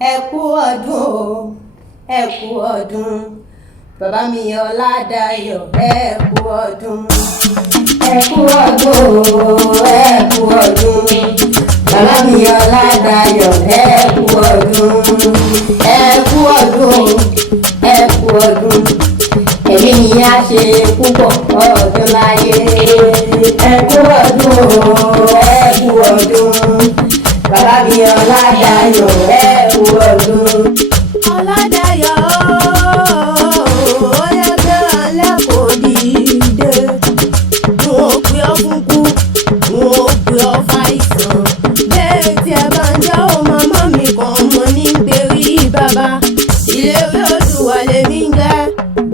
ẹ kú ọdún o, ẹ kú ọdún. Bàbá mi Ọládayọ̀, ẹ kú ọdún. Ẹ kú ọdún o, ẹ kú ọdún. Bàbá mi Ọládayọ̀, ẹ kú ọdún. Ẹ kú ọdún o, ẹ kú ọdún. Èmi ni a ṣe púpọ̀ ọdún láyé. Ẹ kú ọdún o, ẹ kú ọdún. Bàbá mi Ọládayọ̀, ẹ kú ọdún. Ọládayọ̀ ó yẹ gbéra lẹ́kọ̀ọ́ dìde. Mo pè ọ́ fún kú, mo pè ọ́ fàìsàn. Bẹ́ẹ̀ tí ẹ bá ń jẹ́ ó màmá mi kan mọ́ ní gbèrí bàbá. Ìlérí Olúwa lèmi ń jẹ́.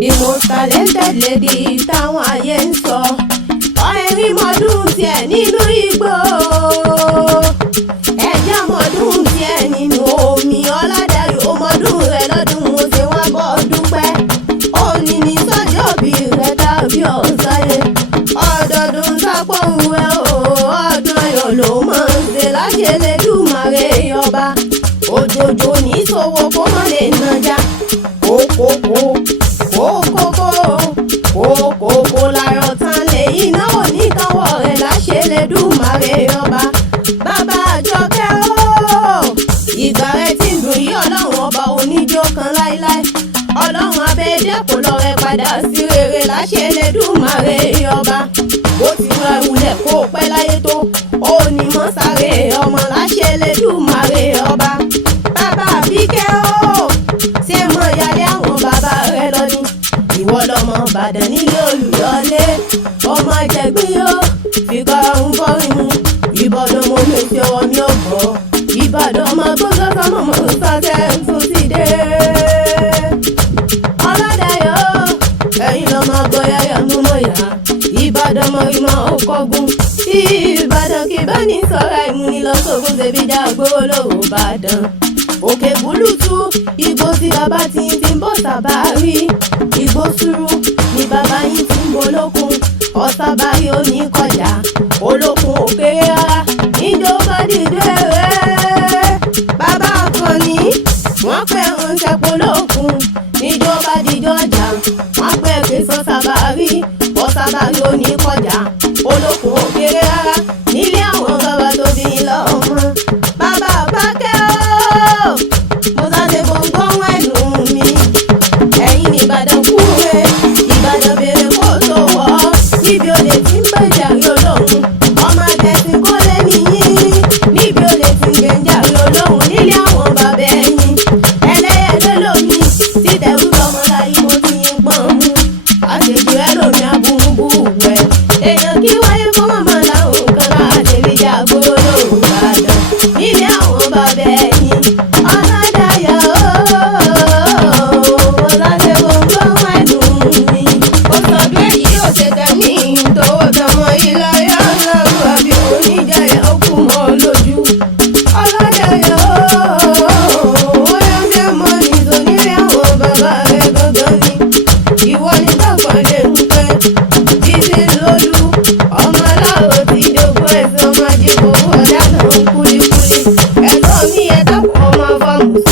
The most talented lady táwọn ayé ń sọ. Ọ̀rẹ́rìn mọ́dún tiẹ̀ nínú igbó. Ẹja mọ́dún tiẹ̀ nínú omi. Ọládayọ̀ mọ́dún rẹ̀ lọ́dún mo ṣe wọ́n bọ́ dúpẹ́. Òní ní sọ́jọ́ bí rẹ̀ tàbí ọ̀sáyé. Ọdọọdún sápọ̀ òwe o. Ọdún ayọ̀ ló máa ń ṣe láṣẹ Elédùmarè ọba. Òjòjò ní ìṣòwò kó má lè nàjà. Kókókó láyọ̀ tán lẹ́yìn náà ò ní tọwọ́ rẹ̀ láṣẹ Elédùmarè ọba. Bàbá Àjọkẹ́ o, ìgbà rẹ̀ ti dùn yí Ọlọ́run ọba oníjó kan láíláí. Ọlọ́run abẹ́ẹ́dẹ́kọ̀ lọ rẹ̀ padà sí rere láṣẹ Elédùmarè ọba. Bó ti rọ ìwúlẹ̀ kó pẹ́ láyé tó, ó ní mọ́ sáré ọmọ láṣẹ Elédùmarè ọba. Bàbá Àbíkẹ́ o, ṣé mọ ìyálé àwọn bàbá rẹ lọ ní? Ìwọ lọmọ Ìbàdàn nílé Olùyọlé, ọmọ Ìjẹ̀gbín yóò fi karùn-ún bọ́rin mu. Ìbàdàn mo mèsì ọwọ́ mi ò bọ̀. Ìbàdàn ọmọ gbọ́dọ̀ sọmọ mọ̀ sọ́tẹ̀ tún ti dé. Ọládayọ̀ ẹ̀yin lọmọ gbọ́yàyà mú mọ̀ yá. Ìbàdàn mọ ìmọ̀ ọkọ̀gùn. Ìbàdàn kì bá ní sọ̀rọ̀ ìmúnilọ́sọ̀gùn ṣèbí dàgbò lówó Ìbàdàn. Òkè búlùtù igbó tí bàbá ti ń bọ̀ sábà rí. Igbó sùúrù ni bàbá yín ti ń bolókun. Ọ̀sábà yóò ní kọjá olókun òkèrè rárá. Ìjọba dìde rẹ̀ bàbá kan ní wọ́n pẹ́ ránṣẹ́ polókun. Ìjọba dìjọ́ jà wọ́n pẹ́ pé sọ́sábà rí. Ọ̀sábà yóò ní kọjá olókun òkèrè rárá. Nílé àwọn bàbá tó bí lọ́mọ. Bàbá Àbákẹ́ o, mo sáde gbọ̀ngbọ̀n ẹnu mi. Ẹ̀yin ní Ìbàdàn kúre, Ìbàdàn bèrè kó tó wọ̀. Níbi olè tí ń gbèjà rí Olóhùn, ọmọ àtẹ̀sìn kó lé nìyí. Níbi olè tí ń gbèjà rí Olóhùn, nílé àwọn bàbá ẹ̀yìn. Ẹlẹ́yẹlé lómi, títẹ̀wú lọ́mọ láyé mo ti ń pọ́n mú. Àṣejù ẹ lómi abúrúbú wẹ̀. Èèyàn kí wáyé fún màmá làwọn kan láti rí jàgbó lóhùn Ìbàdàn. Nílé àwọn bàbá ẹ̀yìn. Ọládayọ̀ o, láti gbọ̀ngbọ̀n ẹnu mi. Ó sọdún èyí ò ṣe tẹ̀mí tó tọmọ ìlàyà lọ́rùn àbí oníjàyà ó kú mọ́ lójú. Ọládayọ̀ ó yọ jẹ́ mọ́ nítorí àwọn bàbá rẹ̀ gangan ni. Ìwọ ni dàgbà lè ń pẹ́. Bísí lólú ọmọ aláwọ̀ tí jogún ẹ̀sán máa jẹ́ kó wọ́n dáná kúlíkúlí. Ẹ̀tọ́ mi ẹ̀ dàpọ̀ ọmọ afámùsọ.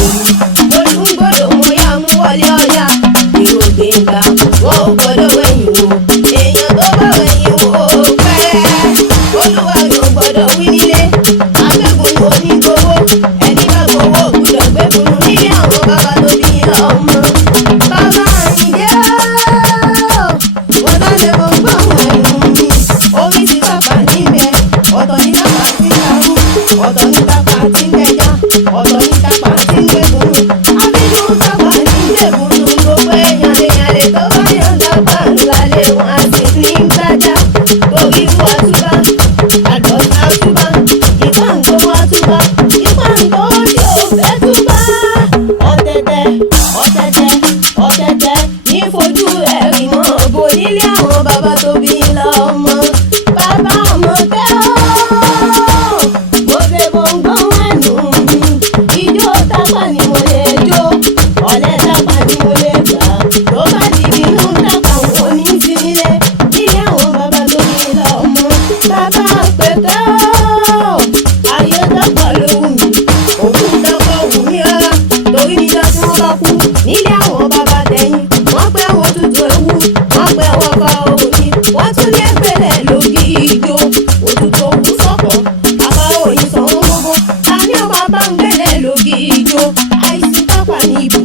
ní ibù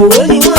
òwò ni wọ́n